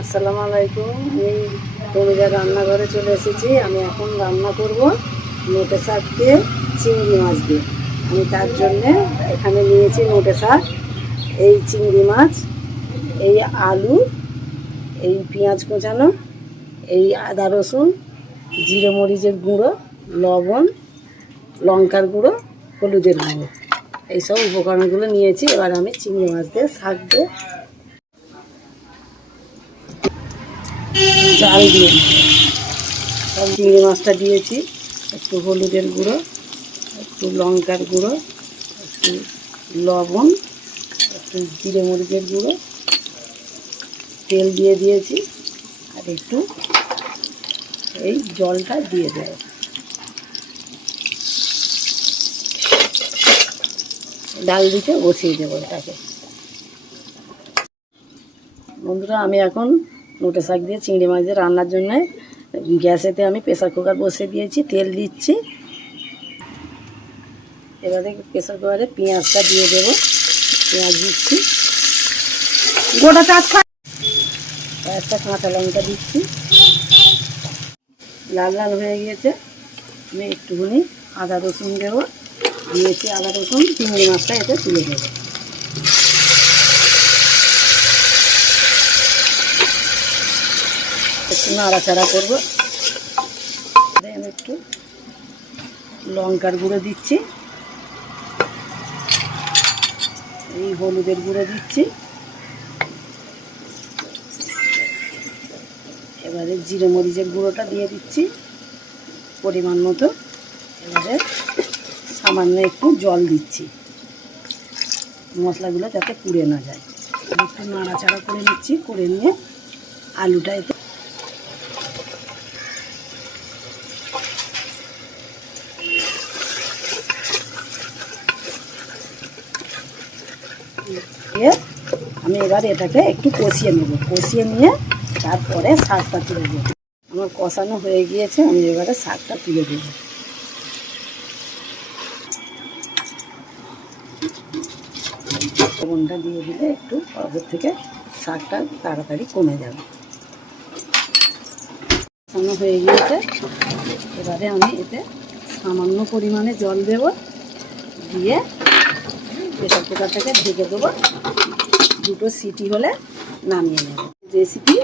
আসসালামু আলাইকুম। আমি তনুজা রান্নাঘরে চলে এসেছি। আমি এখন রান্না করব নোটে শাক দিয়ে চিংড়ি মাছ দিয়ে। আমি তার জন্যে এখানে নিয়েছি নোটে শাক, এই চিংড়ি মাছ, এই আলু, এই পেঁয়াজ কোচানো, এই আদা রসুন, জিরে মরিচের গুঁড়ো, লবণ, লঙ্কার গুঁড়ো, হলুদের গুঁড়ো। এইসব উপকরণগুলো নিয়েছি। এবার আমি চিংড়ি মাছ দিয়ে শাক দিয়ে জাল দিয়ে সব চিংড়ি মাছটা দিয়েছি, একটু হলুদের গুঁড়ো, একটু লঙ্কার গুঁড়ো, একটু লবণ, একটু জিরে মরিচের গুঁড়ো, তেল দিয়ে দিয়েছি, আর একটু এই জলটা দিয়ে দেবো। ডাল দিতে বসিয়ে দেবো এটাকে। বন্ধুরা, আমি এখন নোটে শাক দিয়ে চিংড়ি মাছ দিয়ে রান্নার জন্য গ্যাসেতে আমি প্রেশার কুকার বসিয়ে দিয়েছি তেল দিচ্ছি। এবারে প্রেসার কুকারে পেঁয়াজটা দিয়ে দেবো। পেঁয়াজ দিচ্ছি। গোটা চার একটা কাঁচা লঙ্কা দিচ্ছি। লাল লাল হয়ে গিয়েছে। আমি একটুখানি আদা রসুন দেবো। দিয়েছি আদা রসুন চিংড়ি মাছটা এতে তুলে দেবো। নাড়াচাড়া করব। একটু লঙ্কার গুঁড়ো দিচ্ছি। এই হলুদের গুঁড়ো দিচ্ছি। এবারে জিরে মরিচের গুঁড়োটা দিয়ে দিচ্ছি পরিমাণ মতো। এবারে সামান্য একটু জল দিচ্ছি। মশলাগুলো যাতে পুড়ে না যায়। একটু নাড়াচাড়া করে নিচ্ছি, করে নিয়ে আলুটা দিয়ে আমি এবার এটাকে একটু কষিয়ে নেব। কষিয়ে নিয়ে তারপরে শাকটা তুলে দেবো আমার কষানো হয়ে গিয়েছে, আমি এবারে শাকটা তুলে দেব লবণটা দিয়ে দিলে একটু ওপর থেকে শাকটা তাড়াতাড়ি কমে যাবে। কষানো হয়ে গিয়েছে। এবারে আমি এতে সামান্য পরিমাণে জল দেব। দিয়ে প্রেসার কুকারটাকে ঢেকে দেবো। দুটো সিটি হলে নামিয়ে নেব। রেসিপি